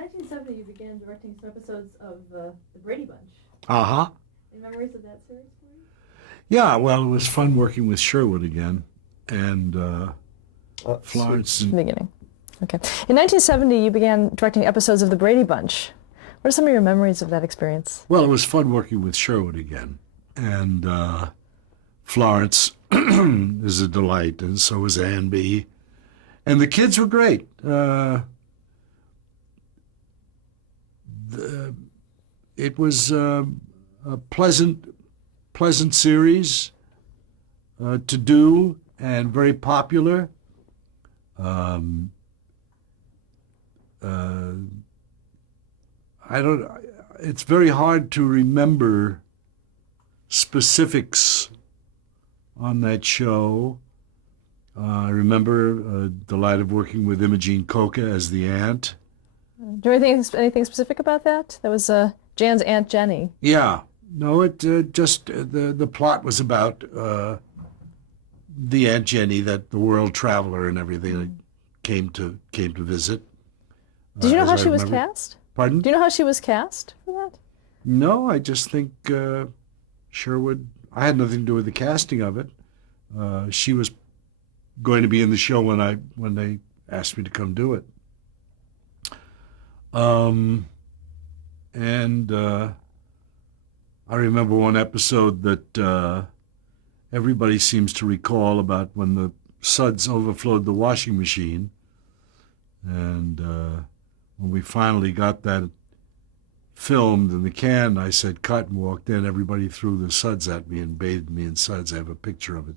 1970, you began directing some episodes of The Brady Bunch. Uh-huh. Any memories of that series for you? Yeah, well, it was fun working with Sherwood again, and Florence. Beginning. Okay. In 1970, you began directing episodes of The Brady Bunch. What are some of your memories of that experience? Well, it was fun working with Sherwood again, and Florence is a delight, and so was Ann B. And the kids were great. It was a pleasant series to do, and very popular. It's very hard to remember specifics on that show. I remember a delight of working with Imogene Coca as the aunt. Do you have anything specific about that? That was Jan's Aunt Jenny. Yeah. No, it just the plot was about the Aunt Jenny, that the world traveler and everything that came to visit. Did you know how as I she was remember. cast? Pardon? Do you know how she was cast for that? No, I just think Sherwood. I had nothing to do with the casting of it. She was going to be in the show when they asked me to come do it. And I remember one episode that everybody seems to recall about when the suds overflowed the washing machine. And when we finally got that filmed in the can, I said cut and walked in. Everybody threw the suds at me and bathed me in suds. I have a picture of it,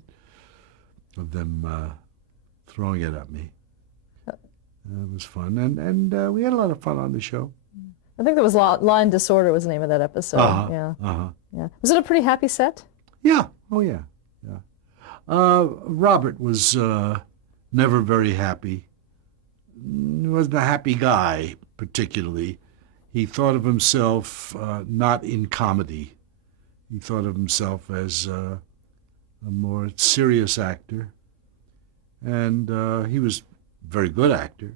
of them throwing it at me. It was fun, and we had a lot of fun on the show. I think that was Line Disorder was the name of that episode. Yeah. Was it a pretty happy set? Yeah. Oh, yeah. Robert was never very happy. He wasn't a happy guy, particularly. He thought of himself not in comedy. He thought of himself as a more serious actor. And he was a very good actor.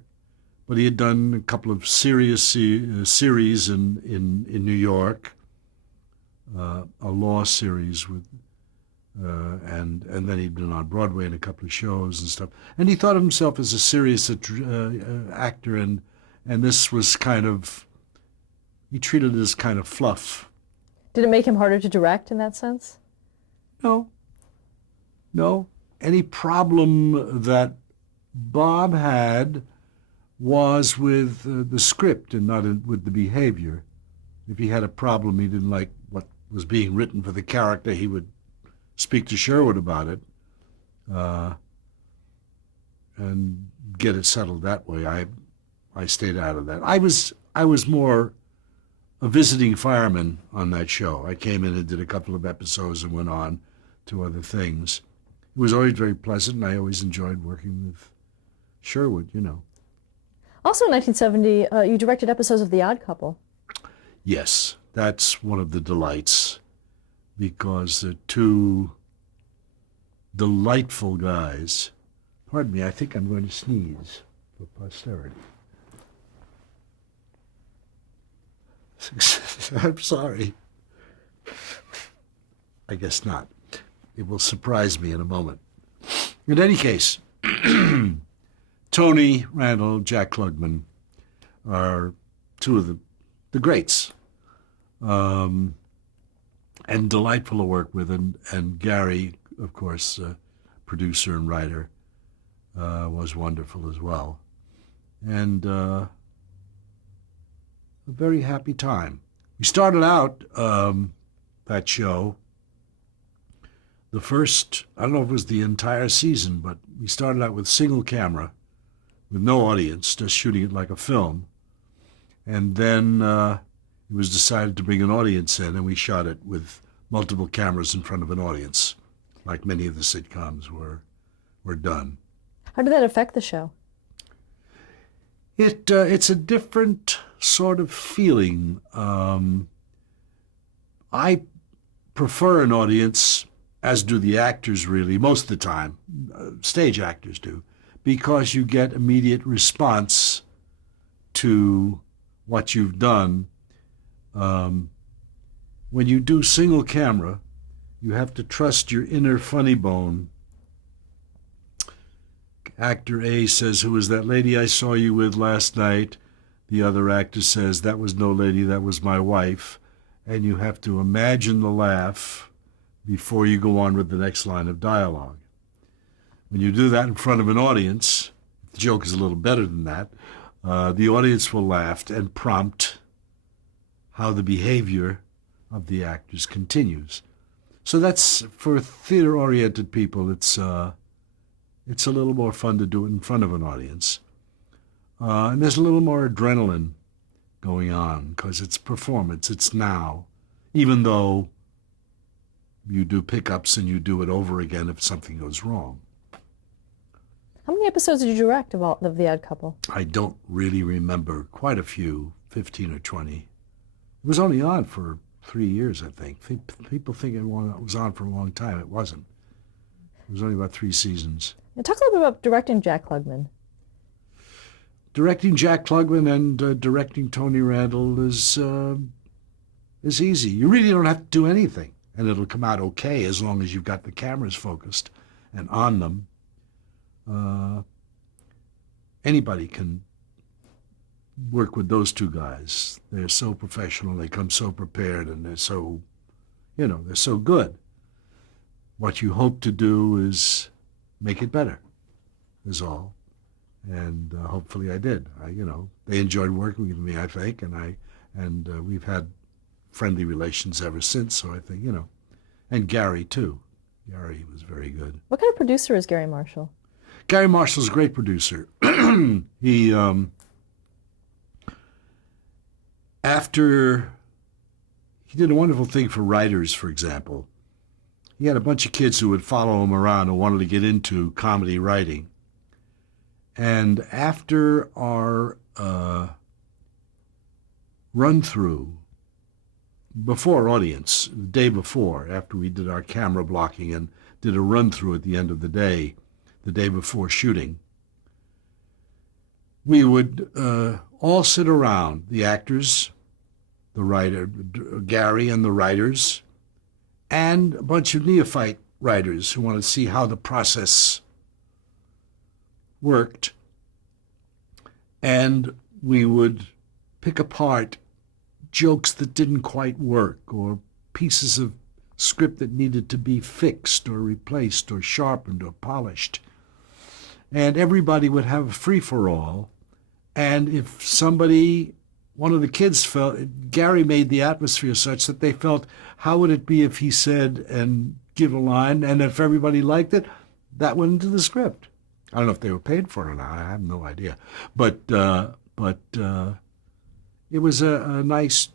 But he had done a couple of serious series in New York, a law series with, and then he'd been on Broadway in a couple of shows and stuff. And he thought of himself as a serious actor, and this was kind of, he treated it as kind of fluff. Did it make him harder to direct in that sense? No. Any problem that Bob had was with the script and not with the behavior. If he had a problem, he didn't like what was being written for the character, he would speak to Sherwood about it and get it settled that way. I stayed out of that. I was more a visiting fireman on that show. I came in and did a couple of episodes and went on to other things. It was always very pleasant, and I always enjoyed working with Sherwood, you know. Also in 1970, you directed episodes of The Odd Couple. Yes, that's one of the delights, because they're two delightful guys. Pardon me, I think I'm going to sneeze for posterity. I'm sorry. I guess not. It will surprise me in a moment. In any case, Tony Randall, Jack Klugman are two of the greats, and delightful to work with. And Gary, of course, producer and writer, was wonderful as well. And a very happy time. We started out that show, the first, I don't know if it was the entire season, but we started out with single camera, with no audience, just shooting it like a film. And then it was decided to bring an audience in, and we shot it with multiple cameras in front of an audience, like many of the sitcoms were done. How did that affect the show? It's a different sort of feeling. I prefer an audience, as do the actors really, most of the time, stage actors do, because you get immediate response to what you've done. When you do single camera, you have to trust your inner funny bone. Actor A says, "Who was that lady I saw you with last night?" The other actor says, "That was no lady, that was my wife." And you have to imagine the laugh before you go on with the next line of dialogue. When you do that in front of an audience, the joke is a little better than that, the audience will laugh and prompt how the behavior of the actors continues. So that's, for theater-oriented people, it's a little more fun to do it in front of an audience. And there's a little more adrenaline going on because it's performance, it's now, even though you do pickups and you do it over again if something goes wrong. How many episodes did you direct of The Odd Couple? I don't really remember. Quite a few, 15 or 20. It was only on for 3 years, I think. People think it was on for a long time. It wasn't. It was only about 3 seasons. And talk a little bit about directing Jack Klugman. Directing Jack Klugman and directing Tony Randall is easy. You really don't have to do anything, and it'll come out okay as long as you've got the cameras focused and on them. Anybody can work with those two guys. They're so professional, they come so prepared, and they're so, they're so good. What you hope to do is make it better, is all. And hopefully I did. They enjoyed working with me, I think, and we've had friendly relations ever since. So I think, and Gary too. Gary was very good. What kind of producer is Gary Marshall? Gary Marshall's a great producer. He did a wonderful thing for writers, for example. He had a bunch of kids who would follow him around who wanted to get into comedy writing. And after our run-through, before audience, the day before, after we did our camera blocking and did a run-through at the end of the day before shooting, we would all sit around, the actors, the writer, Gary and the writers, and a bunch of neophyte writers who wanted to see how the process worked, and we would pick apart jokes that didn't quite work or pieces of script that needed to be fixed or replaced or sharpened or polished. And everybody would have a free-for-all. And if one of the kids felt, Gary made the atmosphere such that they felt, how would it be if he said and give a line, and if everybody liked it, that went into the script. I don't know if they were paid for it or not. I have no idea. But it was a nice,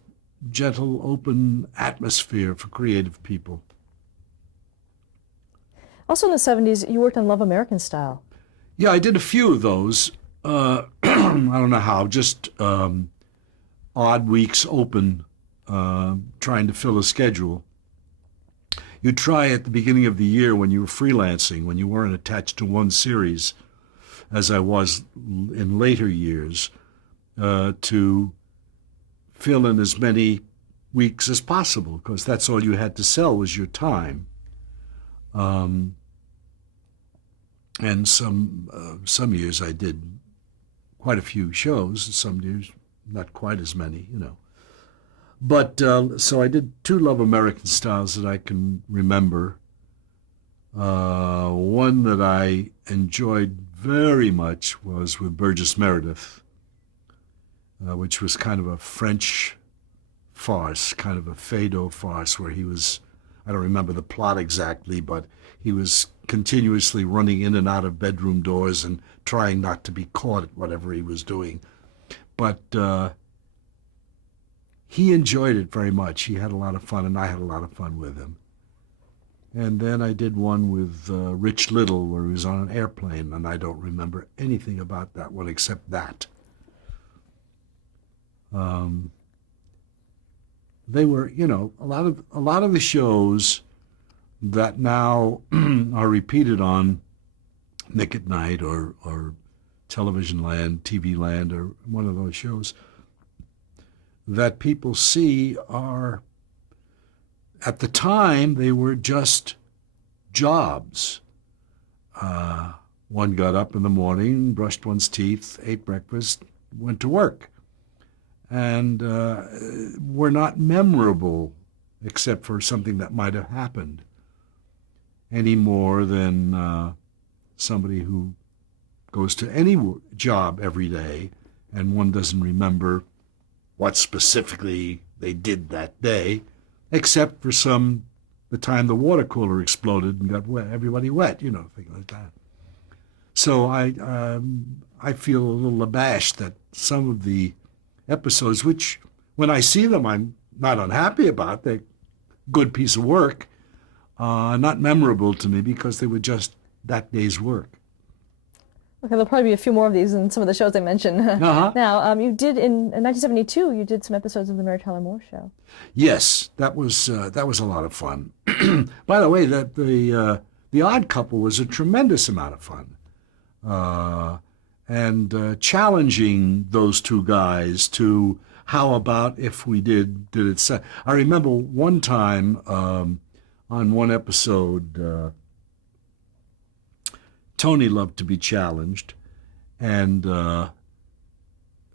gentle, open atmosphere for creative people. Also in the 70s, you worked on Love American Style. Yeah, I did a few of those. I don't know how, just odd weeks open, trying to fill a schedule. You try at the beginning of the year when you were freelancing, when you weren't attached to one series, as I was in later years, to fill in as many weeks as possible, because that's all you had to sell was your time. And some years I did quite a few shows, and some years not quite as many, But so I did 2 Love American Styles that I can remember. One that I enjoyed very much was with Burgess Meredith, which was kind of a French farce, kind of a Feydeau farce, where he was, I don't remember the plot exactly, but he was continuously running in and out of bedroom doors and trying not to be caught at whatever he was doing. But he enjoyed it very much. He had a lot of fun, and I had a lot of fun with him. And then I did one with Rich Little, where he was on an airplane, and I don't remember anything about that one except that. They were, a lot of the shows that now are repeated on Nick at Night or Television Land, TV Land, or one of those shows, that people see are, at the time, they were just jobs. One got up in the morning, brushed one's teeth, ate breakfast, went to work, and were not memorable except for something that might have happened, any more than somebody who goes to any job every day and one doesn't remember what specifically they did that day, except for the time the water cooler exploded and got everybody wet, things like that. So I feel a little abashed that some of the episodes, which when I see them I'm not unhappy about, they're a good piece of work, not memorable to me because they were just that day's work. Okay, there'll probably be a few more of these in some of the shows I mentioned. Uh-huh. Now, you did in 1972. You did some episodes of the Mary Tyler Moore Show. Yes, that was a lot of fun. By the way, the Odd Couple was a tremendous amount of fun, and challenging those two guys to how about if we did it. I remember one time on one episode. Tony loved to be challenged, and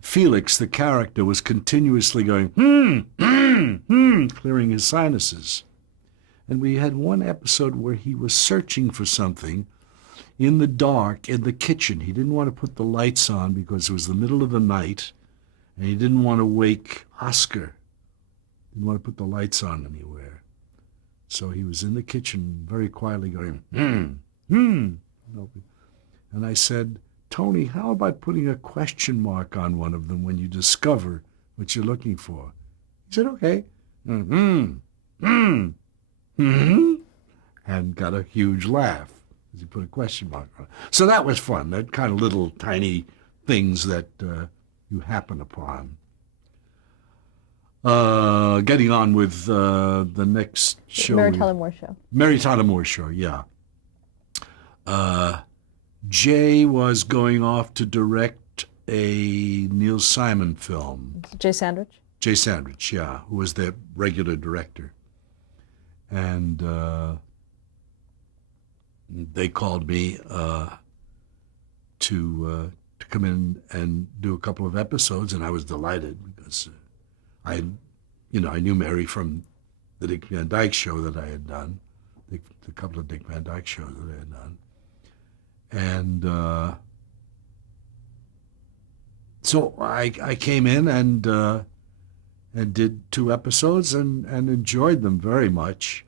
Felix, the character, was continuously going, clearing his sinuses. And we had one episode where he was searching for something in the dark in the kitchen. He didn't want to put the lights on because it was the middle of the night, and he didn't want to wake Oscar. Didn't want to put the lights on anywhere. So he was in the kitchen very quietly going, And I said, Tony, how about putting a question mark on one of them when you discover what you're looking for? He said, okay. And got a huge laugh as he put a question mark on it. So that was fun, that kind of little tiny things that you happen upon. Getting on with the next show. Mary Tyler Moore Show. Mary Tyler Moore Show, yeah. Jay was going off to direct a Neil Simon film. Jay Sandrich? Jay Sandrich, yeah, who was their regular director. And they called me to come in and do a couple of episodes, and I was delighted because I knew Mary from the Dick Van Dyke Show that I had done, the couple of Dick Van Dyke shows that I had done. And so I came in and did 2 episodes and enjoyed them very much.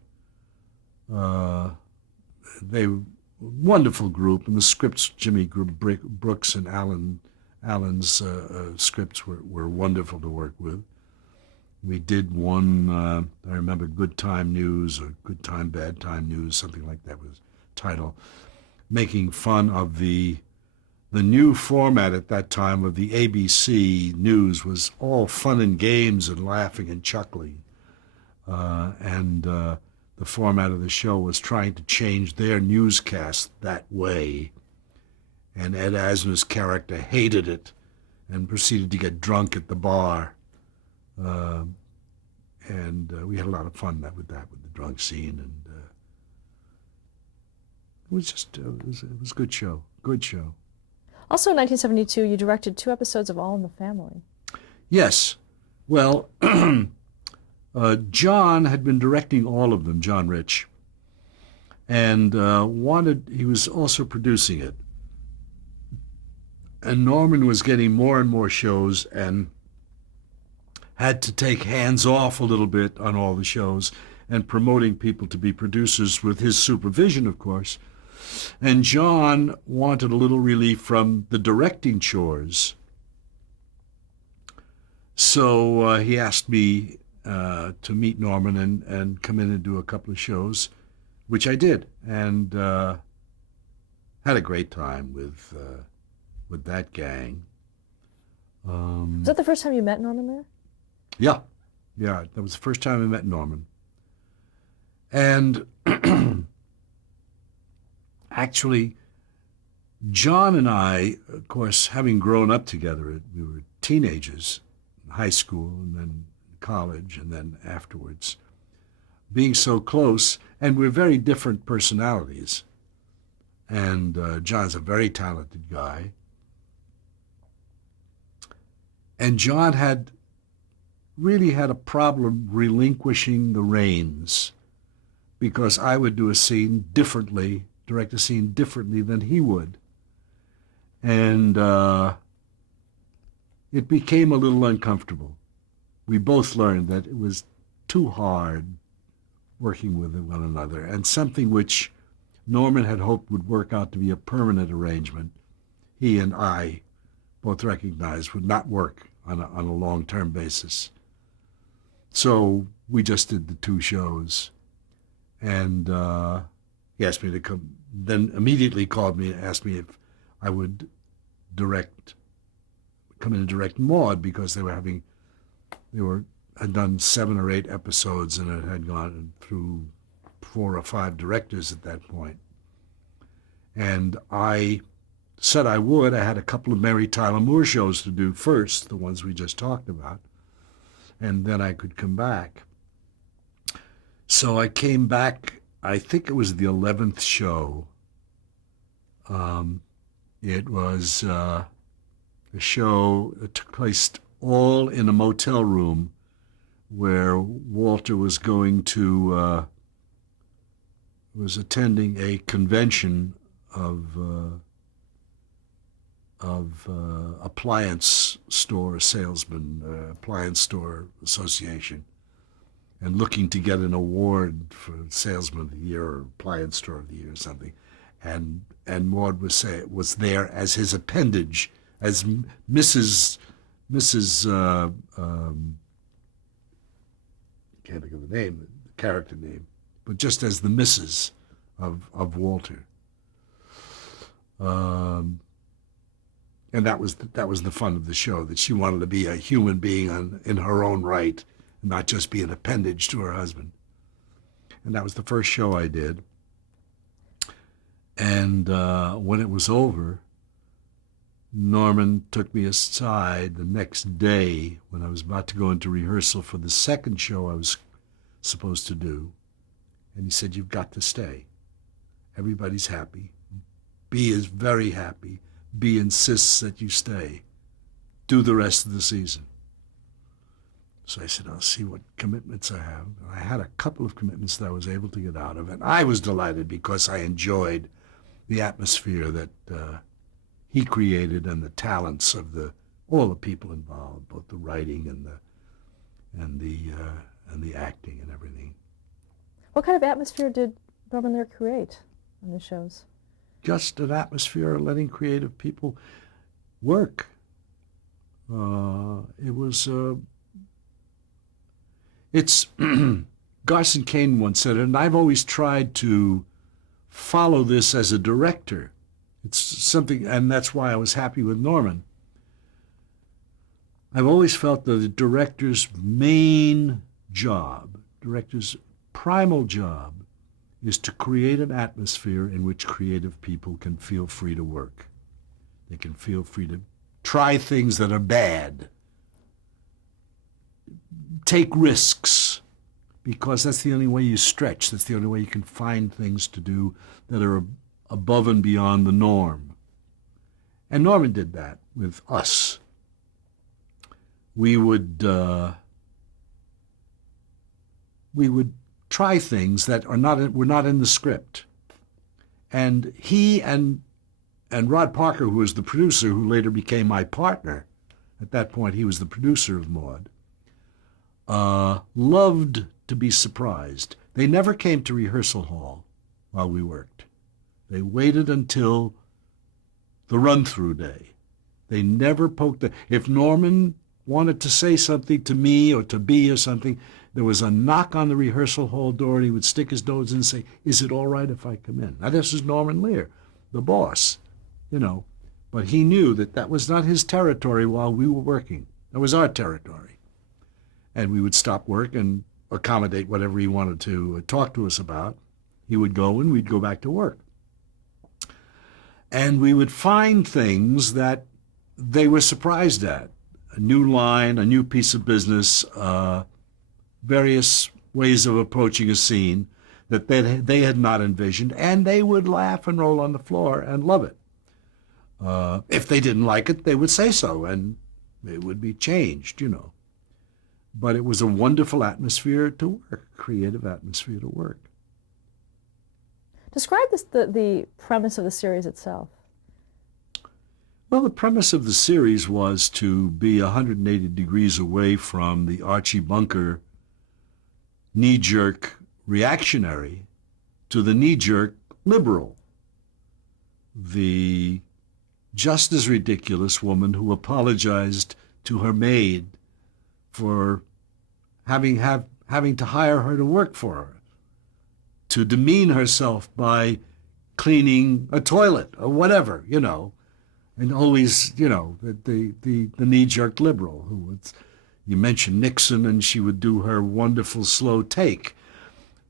They were a wonderful group, and the scripts, Jimmy Brooks and Alan's scripts were wonderful to work with. We did one, I remember, Good Time News or Good Time, Bad Time News, something like that was the title, making fun of the new format at that time of the ABC News was all fun and games and laughing and chuckling. And the format of the show was trying to change their newscast that way. And Ed Asner's character hated it and proceeded to get drunk at the bar. And we had a lot of fun with the drunk scene. And it was a good show. Good show. Also in 1972, you directed 2 episodes of All in the Family. Yes. Well, John had been directing all of them, John Rich, and he was also producing it. And Norman was getting more and more shows and had to take hands off a little bit on all the shows and promoting people to be producers with his supervision, of course. And John wanted a little relief from the directing chores. So he asked me to meet Norman and come in and do a couple of shows, which I did, and had a great time with that gang. Was that the first time you met Norman there? Yeah, that was the first time I met Norman. And actually, John and I, of course, having grown up together, we were teenagers, high school and then college and then afterwards. Being so close, and we're very different personalities. And John's a very talented guy. And John really had a problem relinquishing the reins, because I would do a scene differently, direct a scene differently than he would. And it became a little uncomfortable. We both learned that it was too hard working with one another, and something which Norman had hoped would work out to be a permanent arrangement, he and I both recognized would not work on a long-term basis. So we just did the 2 shows. And he asked me to come, then immediately called me and asked me if I would come in and direct Maude, because had done 7 or 8 episodes, and it had gone through 4 or 5 directors at that point. And I said I would. I had a couple of Mary Tyler Moore shows to do first, the ones we just talked about, and then I could come back. So I came back, I think it was the 11th show. It was a show that took place all in a motel room, where Walter was attending a convention of appliance store salesmen, appliance store association, and looking to get an award for Salesman of the Year or Appliance Store of the Year or something. And Maude was there as his appendage, as Mrs. Can't think of the name, the character name, but just as the Mrs. of Walter. And that was the fun of the show, that she wanted to be a human being in her own right, and not just be an appendage to her husband. And that was the first show I did. And when it was over, Norman took me aside the next day when I was about to go into rehearsal for the second show I was supposed to do. And he said, "You've got to stay. Everybody's happy. B is very happy. B insists that you stay. Do the rest of the season." So I said, "I'll see what commitments I have." And I had a couple of commitments that I was able to get out of, and I was delighted because I enjoyed the atmosphere that he created and the talents of all the people involved, both the writing and the acting and everything. What kind of atmosphere did Norman Lear create on the shows? Just an atmosphere of letting creative people work. It's Garson Kanin once said it, and I've always tried to follow this as a director. It's something, and that's why I was happy with Norman. I've always felt that the director's main job, director's primal job, is to create an atmosphere in which creative people can feel free to work. They can feel free to try things that are bad, take risks, because that's the only way you stretch. That's the only way you can find things to do that are above and beyond the norm. And Norman did that with us. We would try things that were not in the script. And he and Rod Parker, who was the producer, who later became my partner, at that point he was the producer of Maude, loved to be surprised. They never came to rehearsal hall while we worked. They waited until the run-through day. They never poked if Norman wanted to say something to me or to B or something, there was a knock on the rehearsal hall door, and he would stick his nose in and say, "Is it all right if I come in?" Now, this is Norman Lear, the boss, But he knew that was not his territory while we were working. That was our territory. And we would stop work and accommodate whatever he wanted to talk to us about. He would go, and we'd go back to work. And we would find things that they were surprised at. a new line, a new piece of business, various ways of approaching a scene that they had not envisioned, and they would laugh and roll on the floor and love it. If they didn't like it, they would say so, and it would be changed, you know. But it was a wonderful atmosphere to work, creative atmosphere to work. Describe the premise of the series itself. Well, the premise of the series was to be 180 degrees away from the Archie Bunker knee-jerk reactionary to the knee-jerk liberal. The just as ridiculous woman who apologized to her maid for having to hire her to work for her, to demean herself by cleaning a toilet or whatever, you know, and always, you know, the knee-jerk liberal who would, you mentioned Nixon and she would do her wonderful slow take.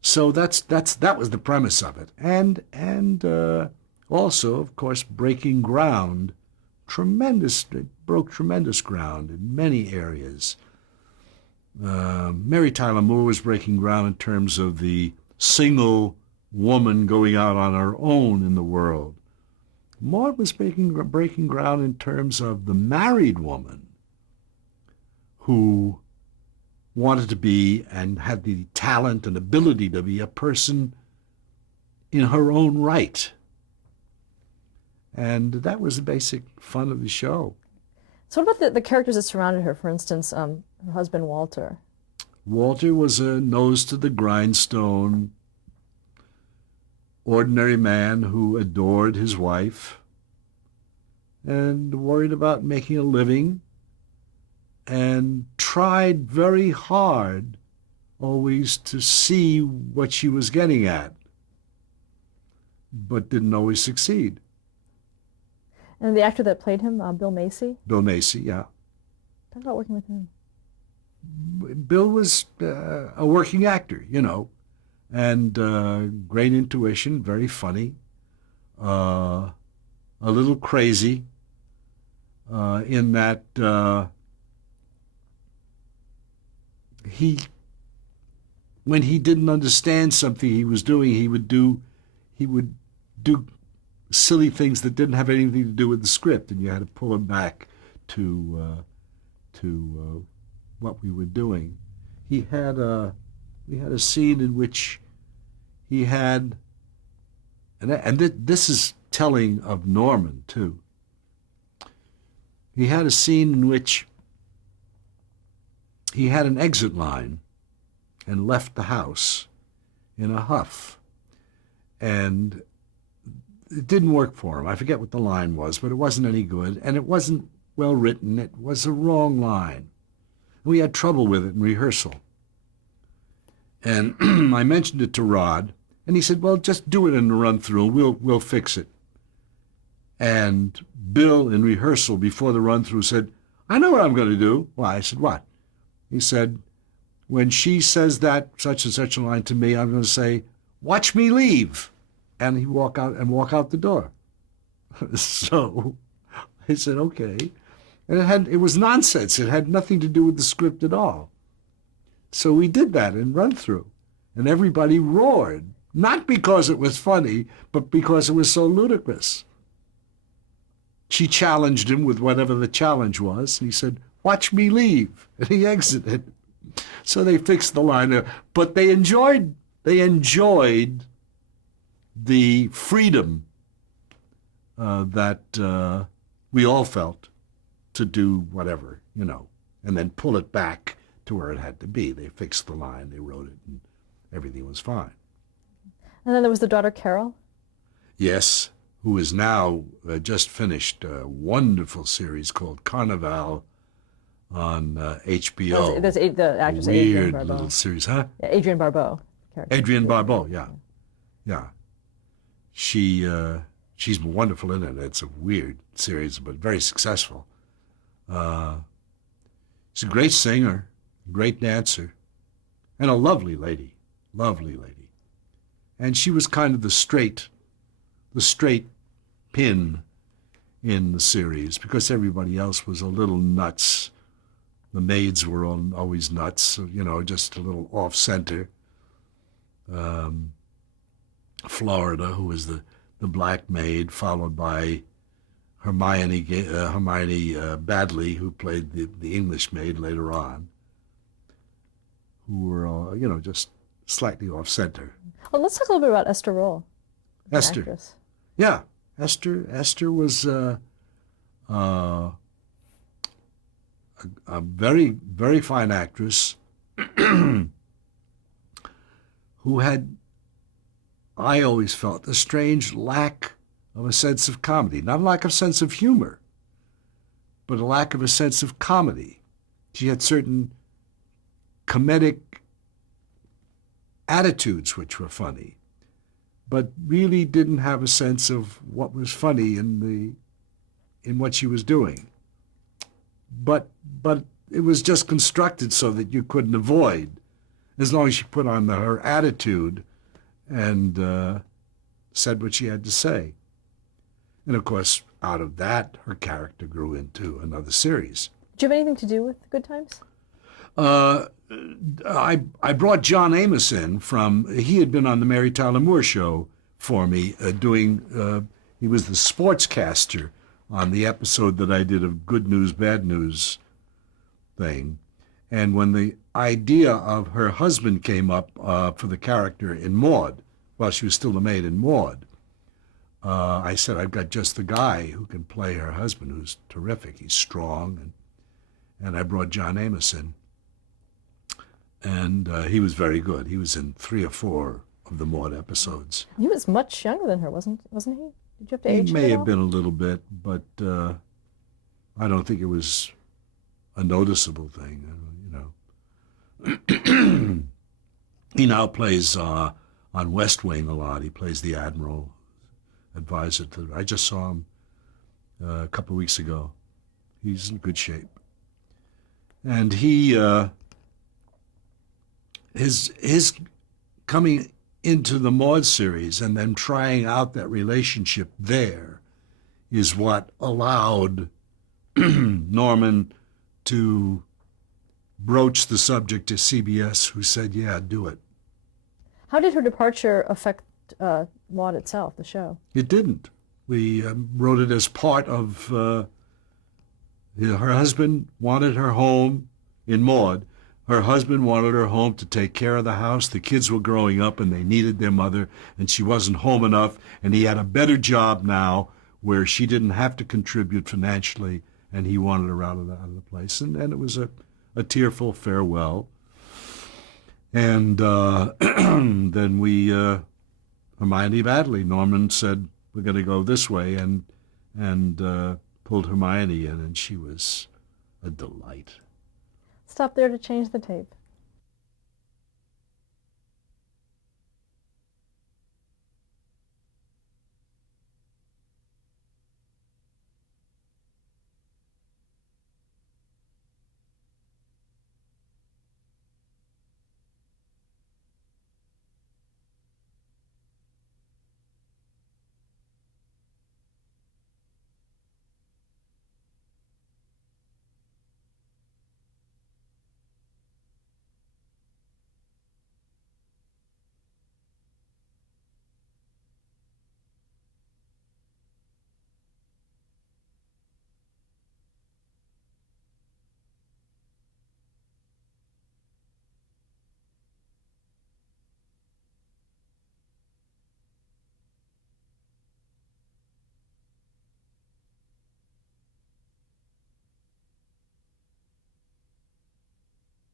So that was the premise of it, and also, of course, breaking ground. It broke tremendous ground in many areas. Mary Tyler Moore was breaking ground in terms of the single woman going out on her own in the world. Maud was breaking ground in terms of the married woman who wanted to be and had the talent and ability to be a person in her own right. And that was the basic fun of the show. So what about the characters that surrounded her? For instance, her husband, Walter. Walter was a nose to the grindstone, ordinary man who adored his wife and worried about making a living and tried very hard always to see what she was getting at, but didn't always succeed. And the actor that played him, Bill Macy? Bill Macy, yeah. Talk about working with him. Bill was a working actor, you know, and great intuition, very funny, a little crazy in that when he didn't understand something he was doing, he would do silly things that didn't have anything to do with the script, and you had to pull him back to what we were doing. We had a scene in which he had, and this is telling of Norman too. He had a scene in which he had an exit line and left the house in a huff, and it didn't work for him. I forget what the line was, but it wasn't any good, and it wasn't well written. It was a wrong line. We had trouble with it in rehearsal. And I mentioned it to Rod, and he said, well, just do it in the run-through, we'll fix it. And Bill, in rehearsal before the run-through, said, I know what I'm going to do. Why? I said, what? He said, when she says that such and such a line to me, I'm going to say, watch me leave. And he walk out the door. So I said, okay. And it was nonsense. It had nothing to do with the script at all. So we did that in run-through. And everybody roared, not because it was funny, but because it was so ludicrous. She challenged him with whatever the challenge was. And he said, watch me leave. And he exited. So they fixed the line there. But they enjoyed the freedom that we all felt to do whatever, you know, and then pull it back to where it had to be. They fixed the line, they wrote it, and everything was fine. And then there was the daughter, Carol? Yes, who is now just finished a wonderful series called Carnival on HBO. That's the actress, Weird Adrienne Barbeau. Little series, huh? Yeah, Adrienne Barbeau. Character. Adrienne Barbeau, yeah. Yeah. She's wonderful in it. It's a weird series, but very successful. She's a great singer, great dancer, and a lovely lady. And she was kind of the straight pin in the series because everybody else was a little nuts The maids were always nuts, so, just a little off center. Florida, who was the black maid, followed by Hermione Badley, who played the English maid later on, who were all, just slightly off center. Well, let's talk a little bit about Esther Roll, the Esther. actress. Yeah, Esther was a very, very fine actress who had, I always felt, a strange lack of a sense of comedy. Not a lack of sense of humor, but a lack of a sense of comedy. She had certain comedic attitudes which were funny, but really didn't have a sense of what was funny in what she was doing. But it was just constructed so that you couldn't avoid, as long as she put on her attitude and said what she had to say. And of course, out of that, her character grew into another series. Did you have anything to do with Good Times? I brought John Amos in he had been on the Mary Tyler Moore Show for me, he was the sportscaster on the episode that I did of Good News, Bad News thing. And when the idea of her husband came up for the character in Maude, while she was still the maid in Maude, I said, I've got just the guy who can play her husband, who's terrific. He's strong. And I brought John Amos in. And he was very good. He was in 3 or 4 of the Maude episodes. He was much younger than her, wasn't he? Did you have to age He him may at have all? been a little bit, but I don't think it was a noticeable thing, He now plays on West Wing a lot. He plays the Admiral, advisor to. I just saw him a couple of weeks ago. He's in good shape. And he, his coming into the Maude series and then trying out that relationship there is what allowed Norman to broach the subject to CBS, who said, yeah, do it. How did her departure affect Maude itself, the show? It didn't. We wrote it as part of, her husband wanted her home in Maude. Her husband wanted her home to take care of the house. The kids were growing up and they needed their mother, and she wasn't home enough, and he had a better job now where she didn't have to contribute financially, and he wanted her out of the place. And it was a tearful farewell. And then we, Hermione Badley, Norman said, we're going to go this way, and pulled Hermione in, and she was a delight. Stop there to change the tape.